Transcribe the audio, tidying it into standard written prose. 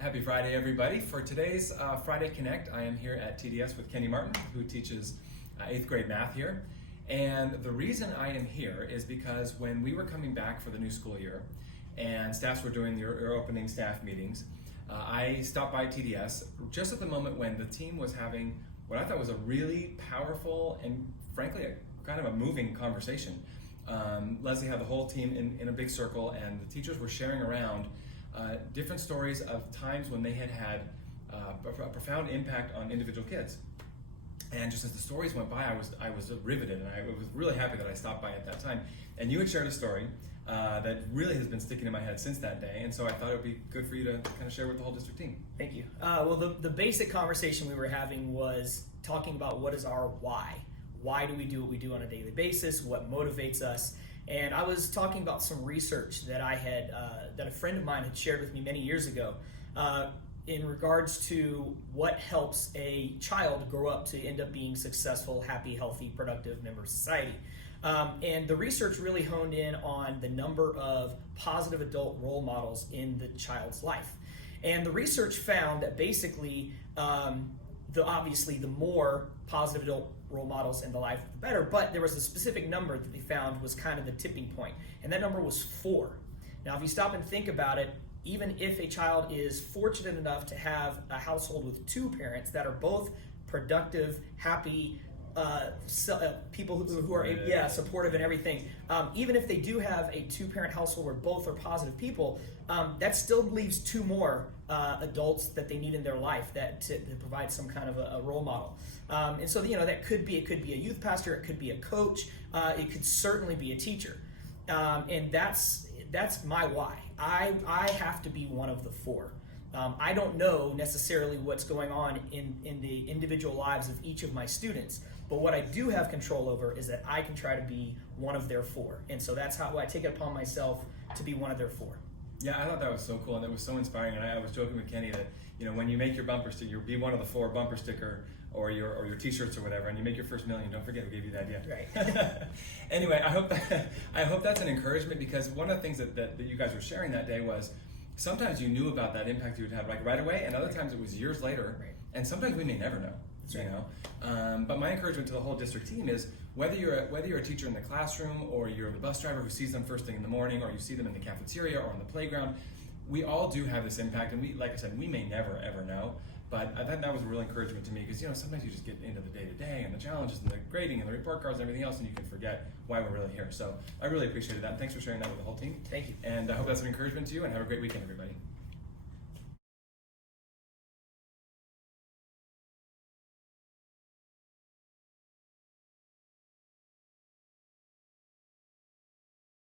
Happy Friday, everybody. For today's Friday Connect, I am here at TDS with Kenny Martin, who teaches 8th grade math here. And the reason I am here is because when we were coming back for the new school year and staffs were doing their opening staff meetings, I stopped by TDS just at the moment when the team was having what I thought was a really powerful and frankly kind of a moving conversation. Leslie had the whole team in a big circle, and the teachers were sharing around different stories of times when they had a profound impact on individual kids. And just as the stories went by, I was riveted, and I was really happy that I stopped by at that time. And you had shared a story that really has been sticking in my head since that day, and so I thought it would be good for you to kind of share with the whole district team. Thank you. Well, the basic conversation we were having was talking about what is our why. Why do we do what we do on a daily basis? What motivates us? And I was talking about some research that I had, that a friend of mine had shared with me many years ago, in regards to what helps a child grow up to end up being successful, happy, healthy, productive member of society. And the research really honed in on the number of positive adult role models in the child's life. And the research found that basically, obviously the more positive adult role models in the life, the better, but there was a specific number that they found was kind of the tipping point, and that number was 4. Now, if you stop and think about it, even if a child is fortunate enough to have a household with 2 parents that are both productive, happy, people who are supportive and everything, even if they do have a 2-parent household where both are positive people, that still leaves 2 more adults that they need in their life to provide some kind of a role model. And so that could be a youth pastor, it could be a coach, it could certainly be a teacher, and that's my why. I have to be one of the 4. I don't know necessarily what's going on in the individual lives of each of my students, but what I do have control over is that I can try to be one of their 4. And so that's how I take it upon myself to be one of their 4. Yeah, I thought that was so cool, and it was so inspiring. And I was joking with Kenny that when you make your bumper sticker, you'll be one of the 4 bumper sticker or your T-shirts or whatever, and you make your first million. Don't forget who gave you the idea. Right. Anyway, I hope that's an encouragement, because one of the things that you guys were sharing that day was sometimes you knew about that impact you would have like right away, and other times it was years later, right. And sometimes we may never know. But my encouragement to the whole district team is whether you're a teacher in the classroom, or you're the bus driver who sees them first thing in the morning, or you see them in the cafeteria or on the playground, we all do have this impact, and like I said, we may never ever know. But I thought that was a real encouragement to me, because sometimes you just get into the day-to-day and the challenges and the grading and the report cards and everything else, and you can forget why we're really here. So I really appreciated that, and thanks for sharing that with the whole team. Thank you. And I hope that's an encouragement to you, and have a great weekend, everybody.